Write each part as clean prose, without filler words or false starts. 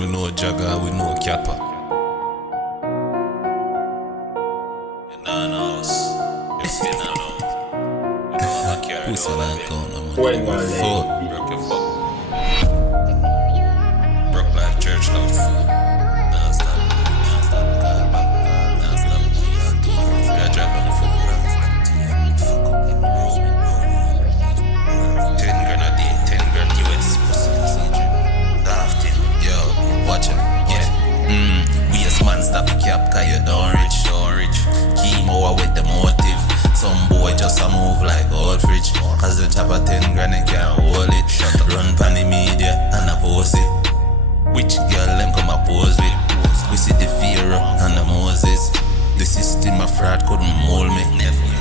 We know Jagger, we know Kappa. You know us. Yes, you know. You know how carry Who's all that of it. going on? Fuck. Broke your fuck. Broke like church house. Now stop. Now stop. We are driving the fuck. 10 grand a day, 10 grand US. Dafting. Yo, watch it. Yeah. We as man stop the cap, cause you don't rich. Chemo with the motive. Some boy just a move like old fridge. Cause the chop a 10 grand and can't hold it. Run pan the media and I post it. Which girl them come a pose with? We see the Pharaoh and the Moses. The system of fraud couldn't mold me.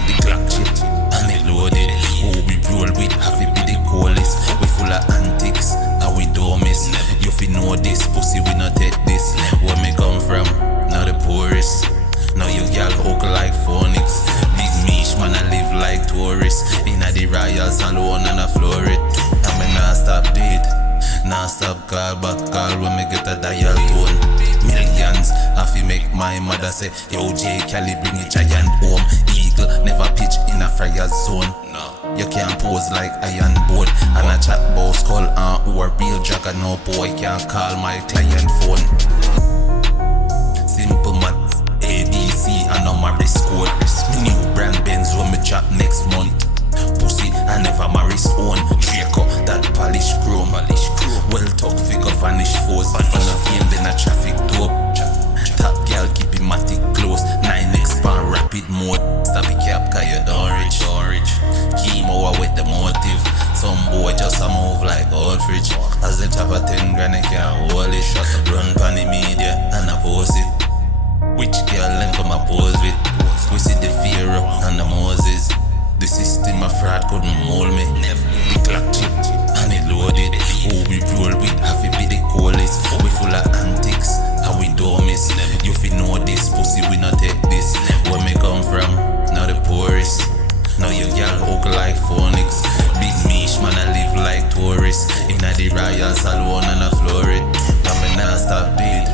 The clock chip and it loaded. Who we roll with have it be the coolest. We full of antics and we don't miss. You fi know this pussy we not take this. Where me come from? Now the poorest. Now you gal hook like phonics. Big mish man I live like tourists. Inna the royal salon and I floor it. And me nah stop date. Nah stop call back call when me get a dial tone. Millions I fi make my mother say, yo J Cali bring a giant home. Eagle never pitch in a fire zone. No, you can't pose like iron board. And a chat boss call who a real jagger. No boy can't call my client phone. Simple math, ABC and on my wrist code. New brand Benz when me chat next month. Pussy I never my wrist own. Draco that polish chrome. Well talk figure vanish force. But on the fame then a traffic dope. Top girl keep it matic close. 9x pan rapid mode. Stop it cap cause you don't rich. Chemo with the motive. Some boy just a move like old fridge. As them chop a 10 grand and can't hold it. Run pan the media and I post it. Which girl them come a pose with? We see the Pharaoh and the Moses. The system of fraud couldn't mold me. The clock chip and it loaded. Who we roll with have it be the coolest. We full of antics and we don't miss. You fi know this pussy we not take this. Where me come from? Now the poorest. Now you gal hook like phonics. Big mish man I live like tourists. Inna the royal salon and I floor it. And me nah stop beat.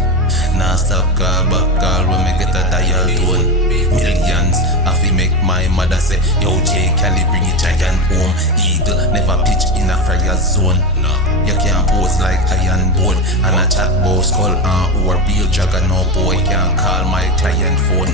Nah stop call back call when me get a dial tone. Millions I fi make my mother say, yo J Cali bring a giant home. Eagle never pitch in a fire zone. No, you can't pose like iron board. And a chat boss call who a real jagger. No boy can't call my client phone.